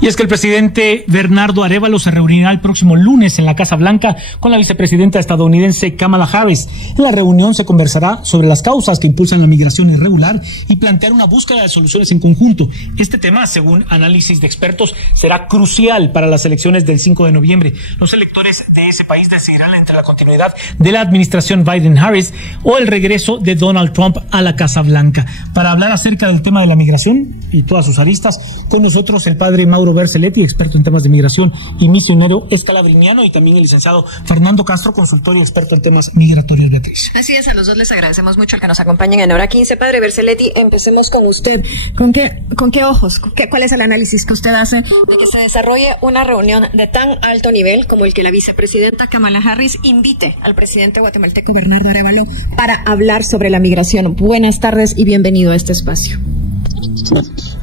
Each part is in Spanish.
Y es que el presidente Bernardo Arévalo se reunirá el próximo lunes en la Casa Blanca con la vicepresidenta estadounidense Kamala Harris. En la reunión se conversará sobre las causas que impulsan la migración irregular y plantear una búsqueda de soluciones en conjunto. Este tema, según análisis de expertos, será crucial para las elecciones del 5 de noviembre. Los electores de ese país decidirán entre la continuidad de la administración Biden-Harris o el regreso de Donald Trump a la Casa Blanca. Para hablar acerca del tema de la migración y todas sus aristas, con nosotros el padre Mauro Berceletti, experto en temas de migración y misionero escalabriniano, y también el licenciado Fernando Castro, consultor y experto en temas migratorios. Beatriz. Así es, a los dos les agradecemos mucho el que nos acompañen en Hora 15. Padre Berceletti, empecemos con usted. ¿Con qué ojos? ¿Cuál es el análisis que usted hace de que se desarrolle una reunión de tan alto nivel como el que la vicepresidenta Kamala Harris invite al presidente guatemalteco Bernardo Arévalo para hablar sobre la migración? Buenas tardes y bienvenido a este espacio.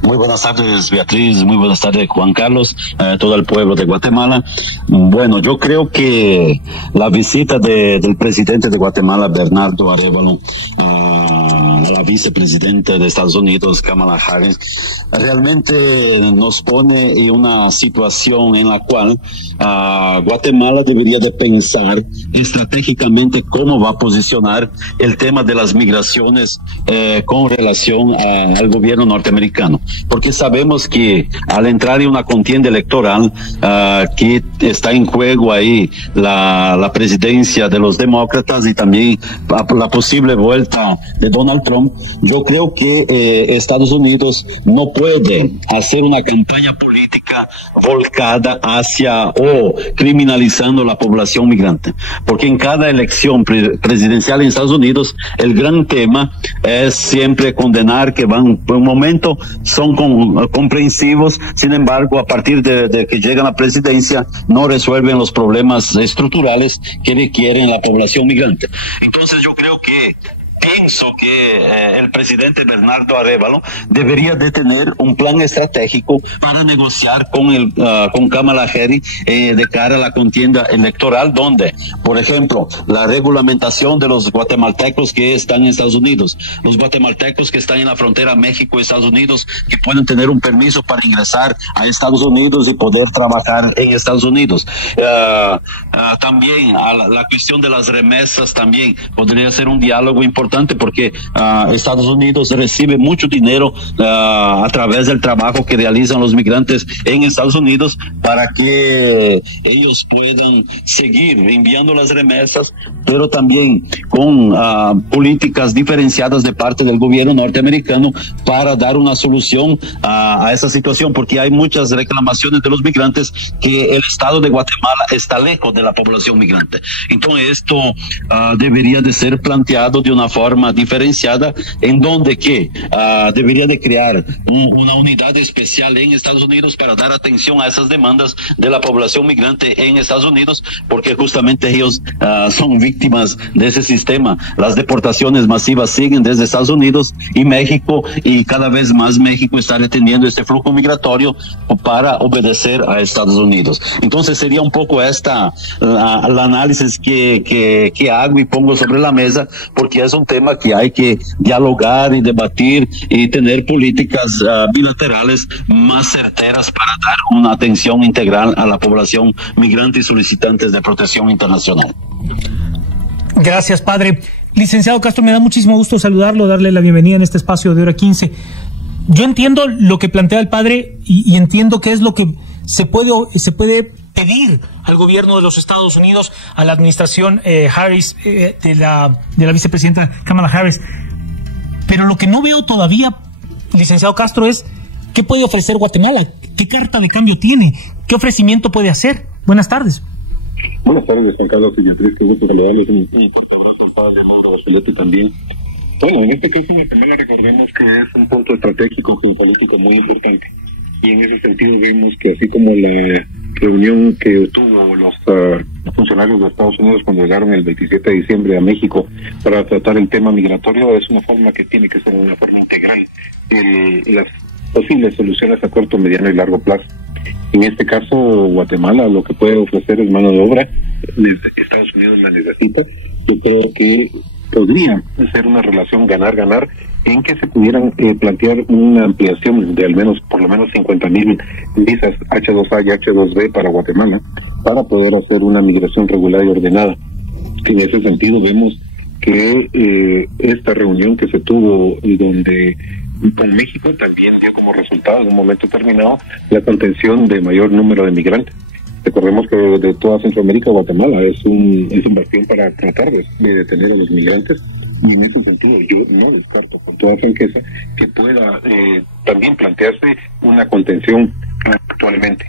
Muy buenas tardes, Beatriz, muy buenas tardes, Juan Carlos, todo el pueblo de Guatemala. Bueno, yo creo que la visita del presidente de Guatemala, Bernardo Arévalo, a la vicepresidenta de Estados Unidos, Kamala Harris, realmente nos pone en una situación en la cual Guatemala debería de pensar estratégicamente cómo va a posicionar el tema de las migraciones con relación al gobierno norteamericano, porque sabemos que al entrar en una contienda electoral que está en juego ahí la presidencia de los demócratas y también la posible vuelta de Donald Trump, yo creo que Estados Unidos no puede hacer una campaña política volcada hacia o criminalizando la población migrante, porque en cada elección presidencial en Estados Unidos el gran tema es siempre condenar que van por un momento son comprensivos, sin embargo a partir de que llegan a la presidencia no resuelven los problemas estructurales que requieren la población migrante. Entonces yo creo que pienso que el presidente Bernardo Arévalo debería de tener un plan estratégico para negociar con Kamala Harris de cara a la contienda electoral, donde, por ejemplo, la regulamentación de los guatemaltecos que están en Estados Unidos, los guatemaltecos que están en la frontera México y Estados Unidos, que pueden tener un permiso para ingresar a Estados Unidos y poder trabajar en Estados Unidos. También la cuestión de las remesas también podría ser un diálogo importante, porque Estados Unidos recibe mucho dinero a través del trabajo que realizan los migrantes en Estados Unidos para que ellos puedan seguir enviando las remesas, pero también con políticas diferenciadas de parte del gobierno norteamericano para dar una solución a esa situación, porque hay muchas reclamaciones de los migrantes que el estado de Guatemala está lejos de la población migrante. Entonces esto debería de ser planteado de una forma diferenciada, en donde que debería de crear una unidad especial en Estados Unidos para dar atención a esas demandas de la población migrante en Estados Unidos, porque justamente ellos son víctimas de ese sistema. Las deportaciones masivas siguen desde Estados Unidos y México, y cada vez más México está reteniendo este flujo migratorio para obedecer a Estados Unidos. Entonces sería un poco el análisis que hago y pongo sobre la mesa, porque es un tema que hay que dialogar y debatir y tener políticas bilaterales más certeras para dar una atención integral a la población migrante y solicitantes de protección internacional. Gracias, padre. Licenciado Castro, me da muchísimo gusto saludarlo, darle la bienvenida en este espacio de Hora 15. Yo entiendo lo que plantea el padre y entiendo qué es lo que se puede pedir al gobierno de los Estados Unidos, a la administración Harris, de la vicepresidenta Kamala Harris. Pero lo que no veo todavía, licenciado Castro, es qué puede ofrecer Guatemala, qué carta de cambio tiene, qué ofrecimiento puede hacer. Buenas tardes. Buenas tardes, Juan Carlos, Beatriz, que gusto saludarles, y por favor al padre Mauro Berceletti también. Bueno, en este caso, Guatemala, recordemos que es un punto estratégico geopolítico muy importante. Y en ese sentido vemos que así como la reunión que tuvo los funcionarios de Estados Unidos cuando llegaron el 27 de diciembre a México para tratar el tema migratorio, es una forma que tiene que ser una forma integral las posibles soluciones a corto, mediano y largo plazo. En este caso, Guatemala lo que puede ofrecer es mano de obra. Estados Unidos la necesita. Yo creo que podría ser una relación ganar-ganar en que se pudieran plantear una ampliación de por lo menos 50,000 visas H2A y H2B para Guatemala, para poder hacer una migración regular y ordenada. En ese sentido vemos que esta reunión que se tuvo y donde con México también dio como resultado en un momento determinado la contención de mayor número de migrantes. Recordemos que de toda Centroamérica, Guatemala es un bastión para tratar de detener a los migrantes, y en ese sentido yo no descarto con toda franqueza que pueda también plantearse una contención actualmente.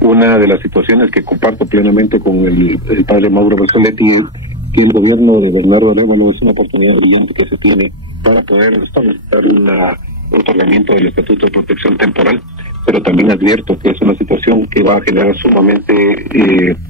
Una de las situaciones que comparto plenamente con el padre Mauro Berseletti es que el gobierno de Bernardo Arévalo es una oportunidad brillante que se tiene para poder establecer el otorgamiento del Estatuto de Protección Temporal, pero también advierto que es una situación que va a generar sumamente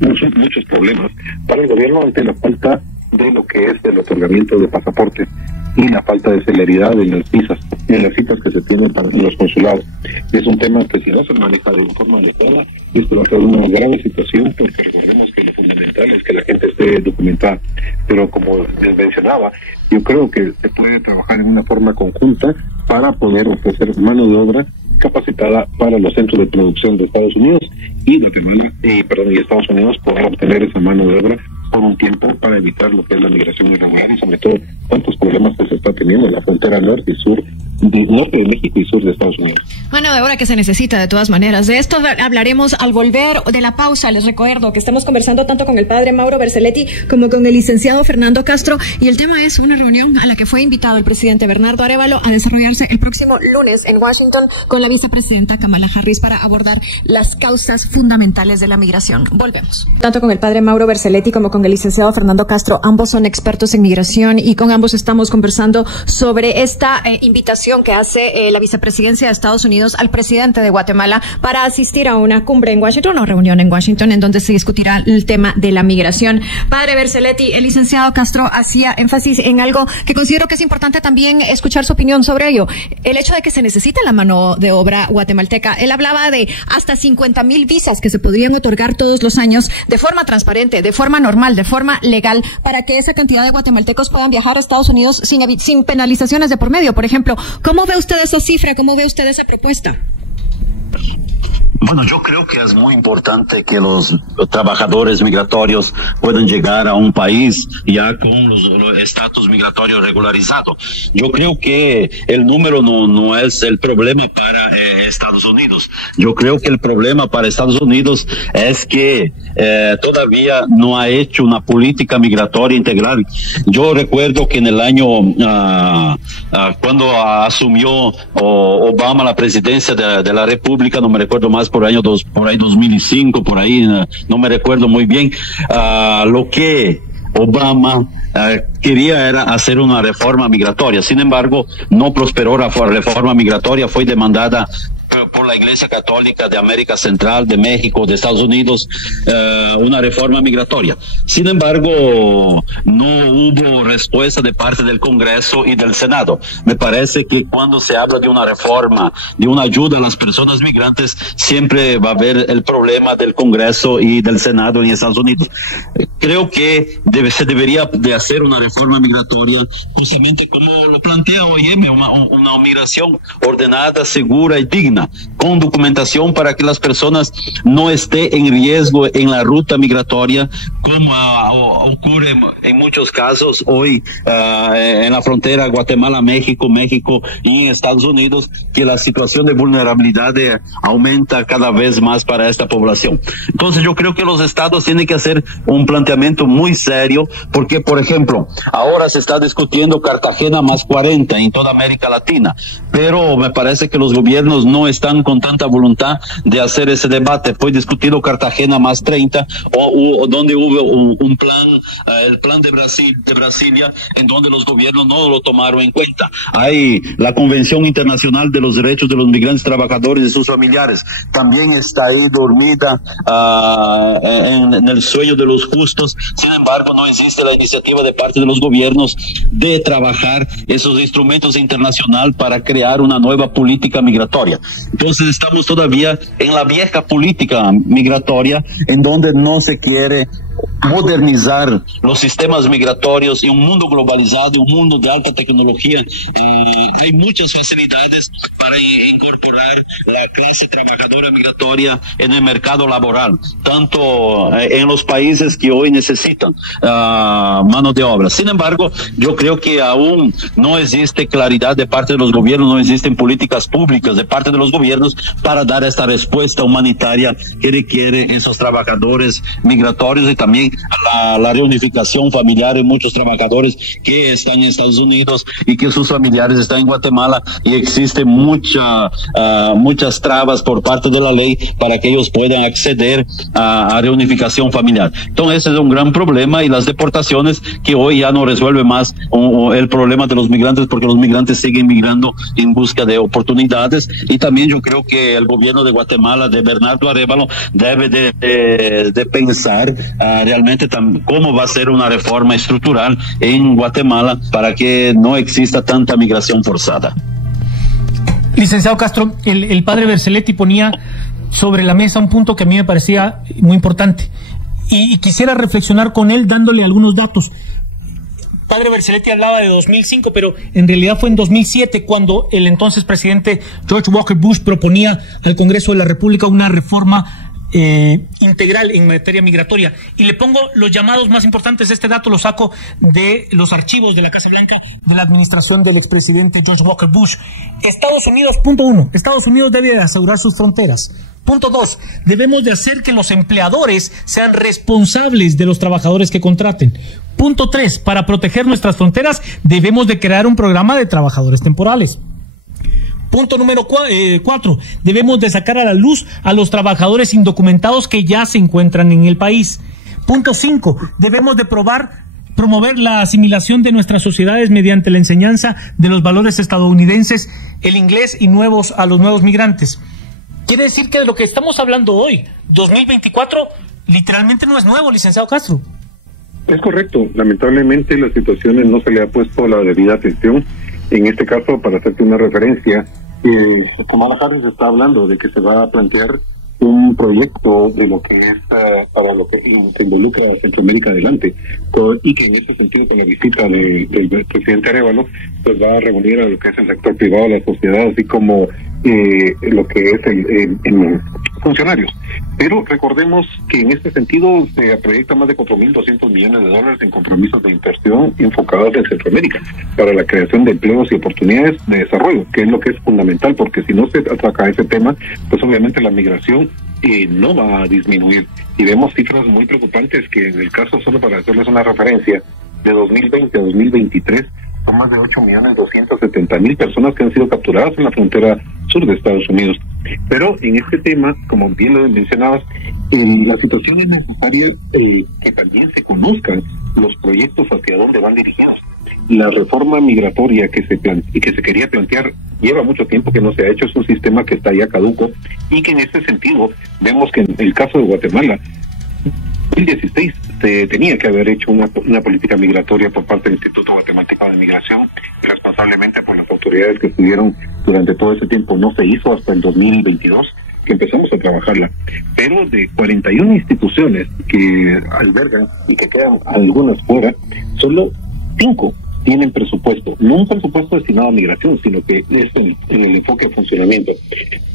muchos problemas para el gobierno ante la falta de lo que es el otorgamiento de pasaportes y la falta de celeridad en las visas, en las citas que se tienen en los consulados. Es un tema que si no se maneja de forma adecuada, esto va a ser una grave situación, porque recordemos que lo fundamental es que la gente esté documentada. Pero como les mencionaba, yo creo que se puede trabajar en una forma conjunta para poder ofrecer mano de obra capacitada para los centros de producción de Estados Unidos y Estados Unidos poder obtener esa mano de obra por un tiempo para evitar lo que es la migración irregular y sobre todo tantos problemas que se está teniendo en la frontera norte y sur, norte de México y sur de Estados Unidos. Mano de obra que se necesita de todas maneras. De esto hablaremos al volver de la pausa. Les recuerdo que estamos conversando tanto con el padre Mauro Berseletti como con el licenciado Fernando Castro, y el tema es una reunión a la que fue invitado el presidente Bernardo Arévalo a desarrollarse el próximo lunes en Washington con la vicepresidenta Kamala Harris para abordar las causas fundamentales de la migración. Volvemos. Tanto con el padre Mauro Berseletti como con el licenciado Fernando Castro, ambos son expertos en migración, y con ambos estamos conversando sobre esta invitación que hace la vicepresidencia de Estados Unidos al presidente de Guatemala para asistir a una cumbre en Washington, o reunión en Washington, en donde se discutirá el tema de la migración. Padre Berseletti, el licenciado Castro hacía énfasis en algo que considero que es importante también escuchar su opinión sobre ello: el hecho de que se necesita la mano de obra guatemalteca. Él hablaba de hasta 50,000 visas que se podrían otorgar todos los años de forma transparente, de forma normal, de forma legal, para que esa cantidad de guatemaltecos puedan viajar a Estados Unidos sin penalizaciones de por medio. Por ejemplo, ¿cómo ve usted esa cifra? ¿Cómo ve usted esa propuesta? Bueno, yo creo que es muy importante que los trabajadores migratorios puedan llegar a un país ya con los estatus migratorio regularizado. Yo creo que el número no es el problema para Estados Unidos. Yo creo que el problema para Estados Unidos es que todavía no ha hecho una política migratoria integral. Yo recuerdo que en el año cuando asumió Obama la presidencia de la República, no me recuerdo más, por ahí 2005, por ahí, no me recuerdo muy bien, lo que Obama quería era hacer una reforma migratoria. Sin embargo, no prosperó la reforma migratoria, fue demandada por la Iglesia Católica de América Central, de México, de Estados Unidos, una reforma migratoria. Sin embargo, no hubo respuesta de parte del Congreso y del Senado. Me parece que cuando se habla de una reforma, de una ayuda a las personas migrantes, siempre va a haber el problema del Congreso y del Senado en Estados Unidos. Creo que se debería de hacer una reforma migratoria, justamente como lo plantea OIM, una migración ordenada, segura y digna, con documentación para que las personas no estén en riesgo en la ruta migratoria, como ocurre en muchos casos hoy en la frontera Guatemala-México, México y en Estados Unidos, que la situación de vulnerabilidad aumenta cada vez más para esta población. Entonces yo creo que los estados tienen que hacer un planteamiento muy serio, porque por ejemplo, ahora se está discutiendo Cartagena más 40 en toda América Latina, pero me parece que los gobiernos no están con tanta voluntad de hacer ese debate. Fue discutido Cartagena más 30, o donde hubo un plan, el plan de Brasilia, en donde los gobiernos no lo tomaron en cuenta. Hay la Convención Internacional de los Derechos de los Migrantes Trabajadores y sus familiares, también está ahí dormida en el sueño de los justos. Sin embargo, no existe la iniciativa de parte de los gobiernos de trabajar esos instrumentos internacionales para crear una nueva política migratoria. Entonces estamos todavía en la vieja política migratoria, en donde no se quiere modernizar los sistemas migratorios en un mundo globalizado, un mundo de alta tecnología. Hay muchas facilidades para incorporar la clase trabajadora migratoria en el mercado laboral, tanto en los países que hoy necesitan mano de obra. Sin embargo, yo creo que aún no existe claridad de parte de los gobiernos, no existen políticas públicas de parte de los gobiernos para dar esta respuesta humanitaria que requieren esos trabajadores migratorios, y también la reunificación familiar de muchos trabajadores que están en Estados Unidos y que sus familiares están en Guatemala, y existen muchas trabas por parte de la ley para que ellos puedan acceder a reunificación familiar. Entonces ese es un gran problema, y las deportaciones que hoy ya no resuelven más el problema de los migrantes, porque los migrantes siguen migrando en busca de oportunidades. Y también yo creo que el gobierno de Guatemala, de Bernardo Arévalo, debe de pensar realmente cómo va a ser una reforma estructural en Guatemala para que no exista tanta migración forzada. Licenciado Castro, el padre Vercelletti ponía sobre la mesa un punto que a mí me parecía muy importante, y quisiera reflexionar con él dándole algunos datos. Padre Vercelletti hablaba de 2005, pero en realidad fue en 2007 cuando el entonces presidente George Walker Bush proponía al Congreso de la República una reforma integral en materia migratoria. Y le pongo los llamados más importantes. Este dato lo saco de los archivos de la Casa Blanca de la administración del expresidente George Walker Bush. Estados Unidos, punto 1, Estados Unidos debe de asegurar sus fronteras. Punto 2, debemos de hacer que los empleadores sean responsables de los trabajadores que contraten. Punto 3, para proteger nuestras fronteras debemos de crear un programa de trabajadores temporales. Punto número 4, debemos de sacar a la luz a los trabajadores indocumentados que ya se encuentran en el país. Punto 5, debemos de promover la asimilación de nuestras sociedades mediante la enseñanza de los valores estadounidenses, el inglés y a los nuevos migrantes. Quiere decir que de lo que estamos hablando hoy, 2024, literalmente no es nuevo, licenciado Castro. Es correcto. Lamentablemente la situación no se le ha puesto la debida atención. En este caso, para hacerte una referencia, Kamala Harris está hablando de que se va a plantear un proyecto de lo que es para lo que se involucra a Centroamérica adelante, y que en ese sentido, con la visita del presidente Arévalo, pues va a reunir a lo que es el sector privado, la sociedad, así como lo que es el funcionarios. Pero recordemos que en este sentido se proyecta más de 4.200 millones de dólares en compromisos de inversión enfocados en Centroamérica para la creación de empleos y oportunidades de desarrollo, que es lo que es fundamental, porque si no se ataca ese tema, pues obviamente la migración no va a disminuir. Y vemos cifras muy preocupantes que, en el caso, solo para hacerles una referencia, de 2020 a 2023 son más de 8.270.000 personas que han sido capturadas en la frontera sur de Estados Unidos. Pero en este tema, como bien lo mencionabas, la situación es necesaria que también se conozcan los proyectos hacia dónde van dirigidos. La reforma migratoria que se quería plantear lleva mucho tiempo que no se ha hecho, es un sistema que está ya caduco, y que en este sentido vemos que en el caso de Guatemala, en 2016 se tenía que haber hecho una política migratoria por parte del Instituto Guatemalteco de Migración, responsablemente por las autoridades que estuvieron durante todo ese tiempo. No se hizo hasta el 2022 que empezamos a trabajarla, pero de 41 instituciones que albergan y que quedan algunas fuera, solo 5 tienen presupuesto, no un presupuesto destinado a migración, sino que es en el enfoque de funcionamiento.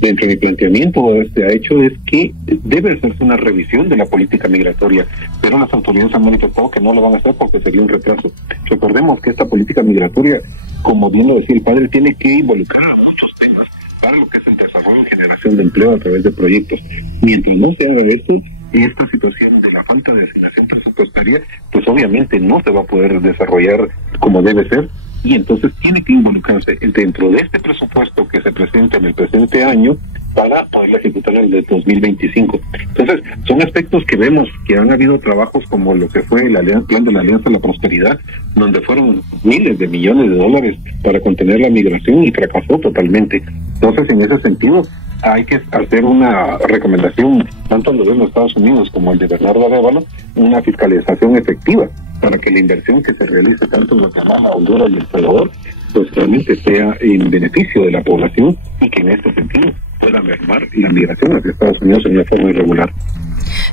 Dentro de mi planteamiento se ha hecho es que debe hacerse una revisión de la política migratoria, pero las autoridades han manifestado que no lo van a hacer porque sería un retraso. Recordemos que esta política migratoria, como bien lo decía el padre, tiene que involucrar a muchos temas para lo que es el desarrollo y generación de empleo a través de proyectos. Mientras no se haga esto, esta situación de la falta de asignación presupuestaria, pues obviamente no se va a poder desarrollar como debe ser, y entonces tiene que involucrarse dentro de este presupuesto que se presenta en el presente año para poder ejecutar en el 2025. Entonces, son aspectos que vemos que han habido trabajos como lo que fue el plan de la Alianza de la Prosperidad, donde fueron miles de millones de dólares para contener la migración y fracasó totalmente. Entonces, en ese sentido, hay que hacer una recomendación, tanto al gobierno de Estados Unidos como al de Bernardo Arévalo, una fiscalización efectiva para que la inversión que se realice tanto en Guatemala, Honduras y El Salvador, pues realmente sea en beneficio de la población, y que en este sentido pueda mermar la migración hacia Estados Unidos en una forma irregular.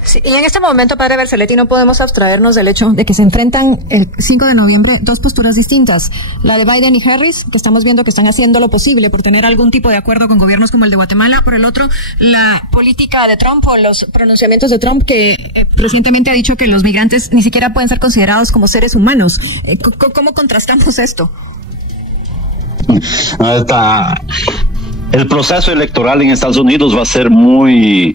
Sí, y en este momento, padre Vercelletti, no podemos abstraernos del hecho de que se enfrentan el 5 de noviembre dos posturas distintas. La de Biden y Harris, que estamos viendo que están haciendo lo posible por tener algún tipo de acuerdo con gobiernos como el de Guatemala. Por el otro, la política de Trump o los pronunciamientos de Trump, que recientemente ha dicho que los migrantes ni siquiera pueden ser considerados como seres humanos. ¿Cómo contrastamos esto? El proceso electoral en Estados Unidos va a ser muy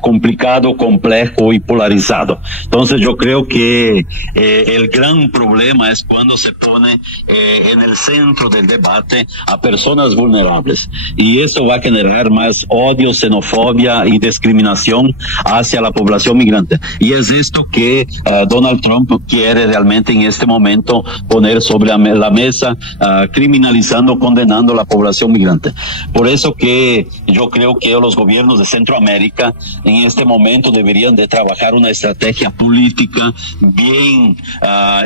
complicado, complejo y polarizado. Entonces yo creo que el gran problema es cuando se pone en el centro del debate a personas vulnerables. Y eso va a generar más odio, xenofobia y discriminación hacia la población migrante. Y es esto que Donald Trump quiere realmente en este momento poner sobre la mesa, criminalizando, condenando a la población migrante. Por eso que yo creo que los gobiernos de Centroamérica en este momento deberían de trabajar una estrategia política bien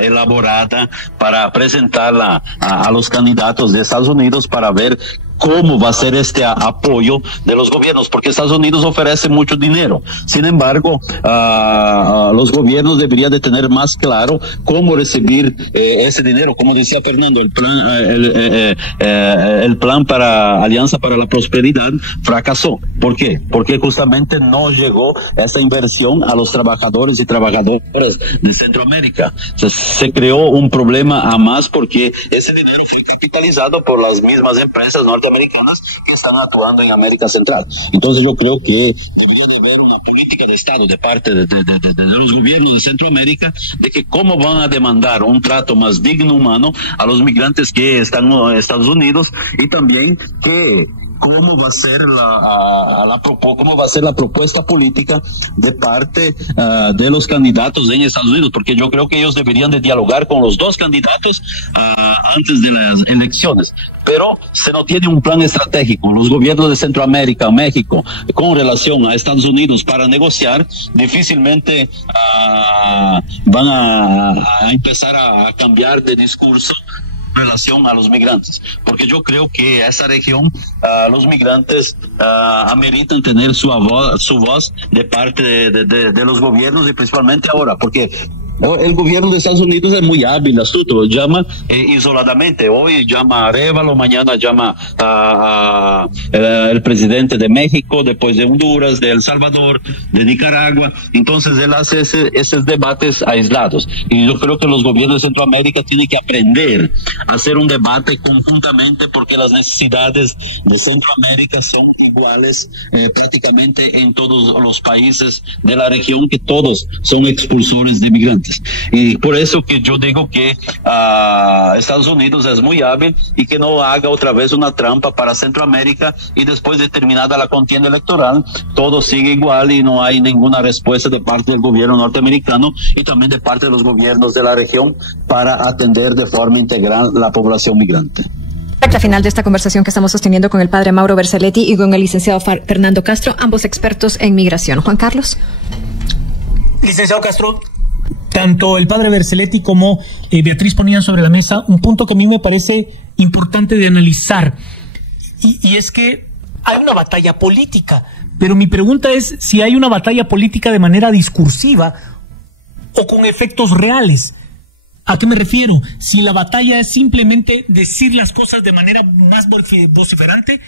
elaborada para presentarla a los candidatos de Estados Unidos para ver cómo va a ser este apoyo de los gobiernos, porque Estados Unidos ofrece mucho dinero. Sin embargo, los gobiernos deberían de tener más claro cómo recibir ese dinero. Como decía Fernando, el plan para Alianza para la Prosperidad fracasó. ¿Por qué? Porque justamente no llegó esa inversión a los trabajadores y trabajadoras de Centroamérica. Se creó un problema a más porque ese dinero fue capitalizado por las mismas empresas norteamericanas que están actuando en América Central. Entonces yo creo que debería de haber una política de Estado de parte de los gobiernos de Centroamérica de que cómo van a demandar un trato más digno, humano a los migrantes que están en Estados Unidos, y también que cómo va a ser la propuesta política de parte de los candidatos en Estados Unidos, porque yo creo que ellos deberían de dialogar con los dos candidatos antes de las elecciones. Pero se no tiene un plan estratégico. Los gobiernos de Centroamérica, México, con relación a Estados Unidos para negociar, difícilmente van a empezar a cambiar de discurso en relación a los migrantes, porque yo creo que esa región, los migrantes ameritan tener su voz de parte de los gobiernos, y principalmente ahora, porque el gobierno de Estados Unidos es muy hábil, astuto, llama isoladamente. Hoy llama a Arévalo, mañana llama el presidente de México, después de Honduras, de El Salvador, de Nicaragua. Entonces él hace esos debates aislados. Y yo creo que los gobiernos de Centroamérica tienen que aprender a hacer un debate conjuntamente, porque las necesidades de Centroamérica son iguales prácticamente en todos los países de la región, que todos son expulsores de migrantes. Y por eso que yo digo que Estados Unidos es muy hábil, y que no haga otra vez una trampa para Centroamérica, y después de terminada la contienda electoral todo sigue igual y no hay ninguna respuesta de parte del gobierno norteamericano y también de parte de los gobiernos de la región para atender de forma integral la población migrante. Al final de esta conversación que estamos sosteniendo con el padre Mauro Vercelletti y con el licenciado Fernando Castro, ambos expertos en migración. Juan Carlos. Licenciado Castro, tanto el padre Vercelletti como Beatriz ponían sobre la mesa un punto que a mí me parece importante de analizar, y es que hay una batalla política, pero mi pregunta es si hay una batalla política de manera discursiva o con efectos reales. ¿A qué me refiero? Si la batalla es simplemente decir las cosas de manera más vociferante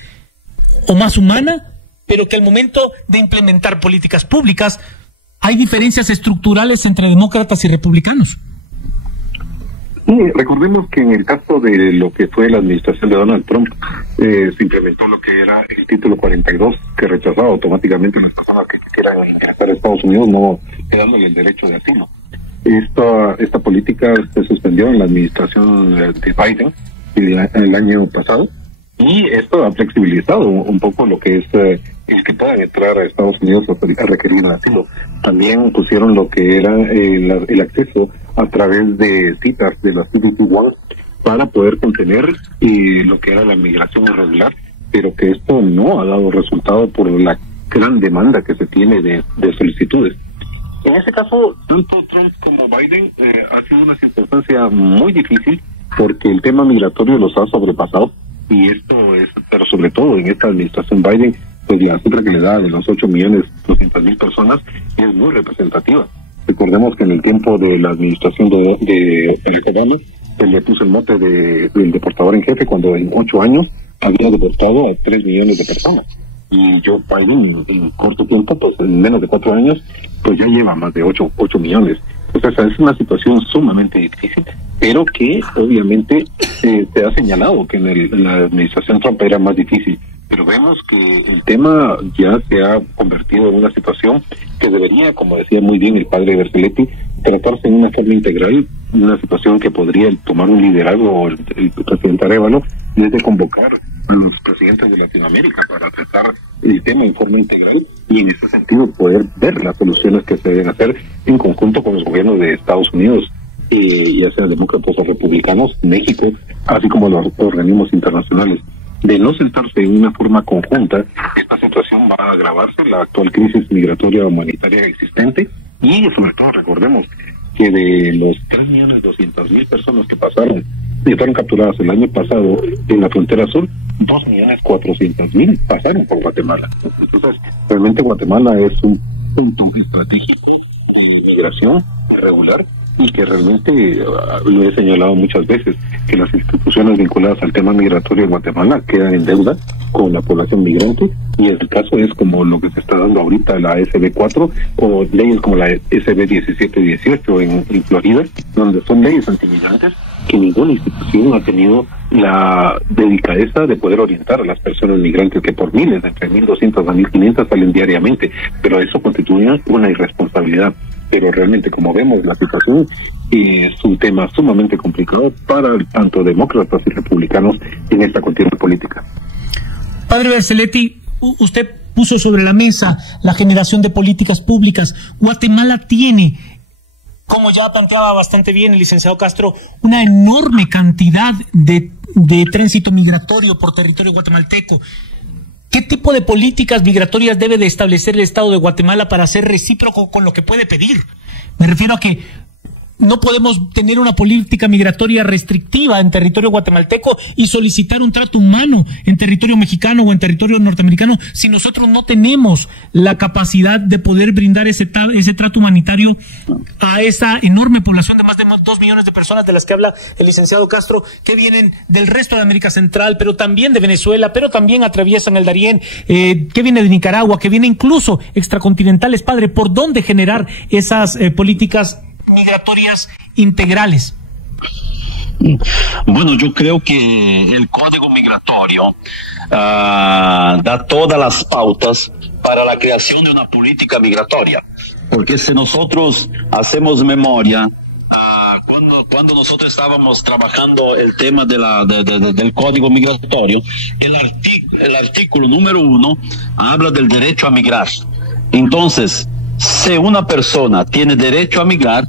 o más humana, pero que al momento de implementar políticas públicas hay diferencias estructurales entre demócratas y republicanos. Sí, recordemos que en el caso de lo que fue la administración de Donald Trump, se implementó lo que era el título 42, que rechazaba automáticamente a las personas que quisieran ingresar a Estados Unidos, no dándole el derecho de asilo. Esta política se suspendió en la administración de Biden el año pasado, y esto ha flexibilizado un poco lo que es el que puedan entrar a Estados Unidos a requerir un asilo. También pusieron lo que era el acceso a través de citas de la CBP-1 para poder contener lo que era la migración irregular, pero que esto no ha dado resultado por la gran demanda que se tiene de solicitudes. En este caso, tanto Trump como Biden ha sido una circunstancia muy difícil, porque el tema migratorio los ha sobrepasado, y esto es, pero sobre todo en esta administración Biden, pues la cifra que le da de los 8.200.000 personas es muy representativa. Recordemos que en el tiempo de la administración de Obama se le puso el mote del deportador en jefe cuando en 8 años había deportado a 3 millones de personas. Y Joe Biden en corto tiempo, pues en menos de 4 años, pues ya lleva más de 8 millones. Entonces es una situación sumamente difícil, pero que obviamente se ha señalado que en la administración Trump era más difícil. Pero vemos que el tema ya se ha convertido en una situación que debería, como decía muy bien el padre Bertoletti, tratarse en una forma integral, una situación que podría tomar un liderazgo el presidente Arévalo, desde convocar a los presidentes de Latinoamérica para tratar el tema en forma integral y en ese sentido poder ver las soluciones que se deben hacer en conjunto con los gobiernos de Estados Unidos, ya sea demócratas o republicanos, México, así como los organismos internacionales. De no sentarse en una forma conjunta, esta situación va a agravarse, la actual crisis migratoria humanitaria existente, y sobre todo recordemos que de los 3.200.000 personas que pasaron y fueron capturadas el año pasado en la frontera sur, 2.400.000 pasaron por Guatemala. Entonces, realmente Guatemala es un punto estratégico de migración regular y que realmente, lo he señalado muchas veces, que las instituciones vinculadas al tema migratorio en Guatemala quedan en deuda con la población migrante, y el caso es como lo que se está dando ahorita la SB4 o leyes como la SB 1718 en Florida, donde son leyes antimigrantes que ninguna institución ha tenido la delicadeza de poder orientar a las personas migrantes que por miles, entre 1.200 a 1.500 salen diariamente, pero eso constituye una irresponsabilidad. Pero realmente, como vemos, la situación es un tema sumamente complicado para tanto demócratas y republicanos en esta contienda política. Padre Bertoletti, usted puso sobre la mesa la generación de políticas públicas. Guatemala tiene, como ya planteaba bastante bien el licenciado Castro, una enorme cantidad de tránsito migratorio por territorio guatemalteco. ¿Qué tipo de políticas migratorias debe de establecer el Estado de Guatemala para ser recíproco con lo que puede pedir? Me refiero a que no podemos tener una política migratoria restrictiva en territorio guatemalteco y solicitar un trato humano en territorio mexicano o en territorio norteamericano si nosotros no tenemos la capacidad de poder brindar ese trato humanitario a esa enorme población de más de 2 millones de personas de las que habla el licenciado Castro, que vienen del resto de América Central, pero también de Venezuela, pero también atraviesan el Darién, que viene de Nicaragua, que viene incluso extracontinentales. Padre, ¿por dónde generar esas políticas migratorias integrales? Bueno, yo creo que el Código Migratorio da todas las pautas para la creación de una política migratoria, porque si nosotros hacemos memoria, cuando nosotros estábamos trabajando el tema del Código Migratorio, el artículo número 1 habla del derecho a migrar. Entonces, si una persona tiene derecho a migrar,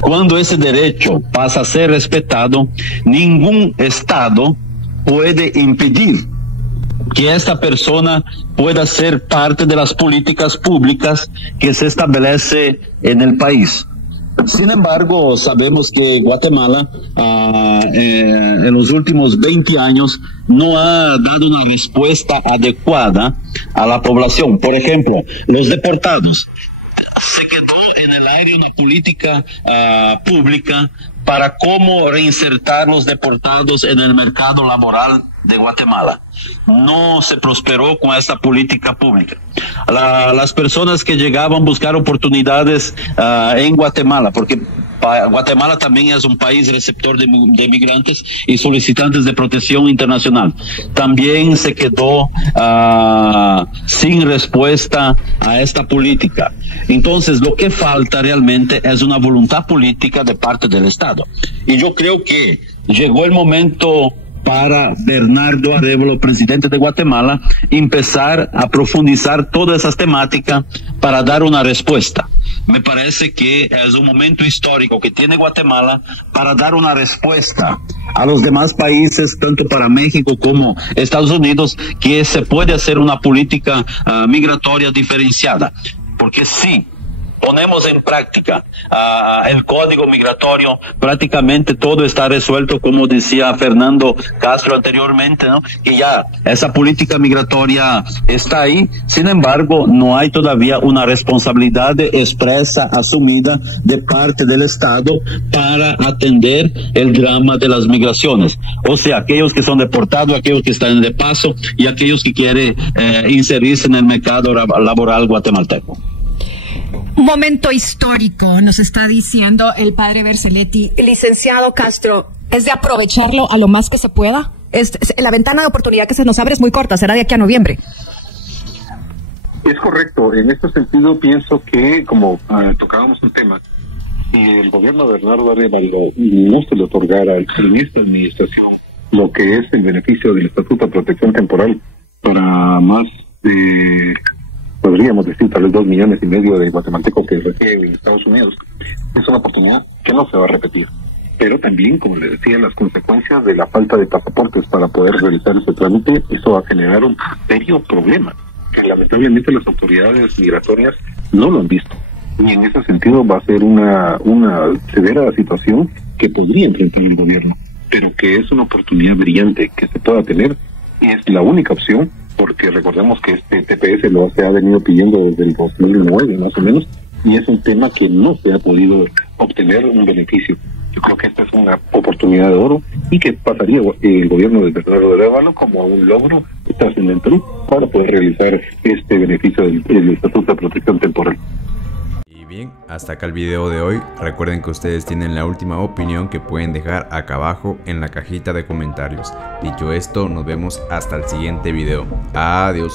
cuando ese derecho pasa a ser respetado, ningún Estado puede impedir que esta persona pueda ser parte de las políticas públicas que se establece en el país. Sin embargo, sabemos que Guatemala en los últimos 20 años no ha dado una respuesta adecuada a la población. Por ejemplo, los deportados. Se quedó en el aire una política pública para cómo reinsertar los deportados en el mercado laboral de Guatemala. No se prosperó con esta política pública. Las personas que llegaban a buscar oportunidades en Guatemala, porque Guatemala también es un país receptor de migrantes y solicitantes de protección internacional, también se quedó sin respuesta a esta política. Entonces, lo que falta realmente es una voluntad política de parte del Estado. Y yo creo que llegó el momento para Bernardo Arévalo, presidente de Guatemala, empezar a profundizar todas esas temáticas para dar una respuesta. Me parece que es un momento histórico que tiene Guatemala para dar una respuesta a los demás países, tanto para México como Estados Unidos, que se puede hacer una política migratoria diferenciada. Porque sí, ponemos en práctica el código migratorio, prácticamente todo está resuelto, como decía Fernando Castro anteriormente, ¿no? Que ya esa política migratoria está ahí. Sin embargo, no hay todavía una responsabilidad expresa asumida de parte del Estado para atender el drama de las migraciones. O sea, aquellos que son deportados, aquellos que están de paso y aquellos que quieren inserirse en el mercado laboral guatemalteco. Un momento histórico, nos está diciendo el padre Vercelletti. Licenciado Castro, ¿es de aprovecharlo a lo más que se pueda? La ventana de oportunidad que se nos abre es muy corta, será de aquí a noviembre. Es correcto. En este sentido, pienso que, como tocábamos un tema, si el gobierno de Bernardo Arévalo no se le otorgara en esta administración lo que es el beneficio del Estatuto de Protección Temporal para más de, podríamos decir, tal vez 2,5 millones de guatemaltecos que residen en Estados Unidos, es una oportunidad que no se va a repetir. Pero también, como le decía, las consecuencias de la falta de pasaportes para poder realizar ese trámite, eso va a generar un serio problema, que lamentablemente las autoridades migratorias no lo han visto. Y en ese sentido va a ser una severa situación que podría enfrentar el gobierno, pero que es una oportunidad brillante que se pueda tener, y es la única opción, porque recordemos que este TPS se ha venido pidiendo desde el 2009 más o menos, y es un tema que no se ha podido obtener un beneficio. Yo creo que esta es una oportunidad de oro y que pasaría el gobierno de Bernardo Arévalo como un logro trascendental para poder realizar este beneficio del Estatuto de Protección Temporal. Y bien, hasta acá el video de hoy. Recuerden que ustedes tienen la última opinión que pueden dejar acá abajo en la cajita de comentarios. Dicho esto, nos vemos hasta el siguiente video. Adiós.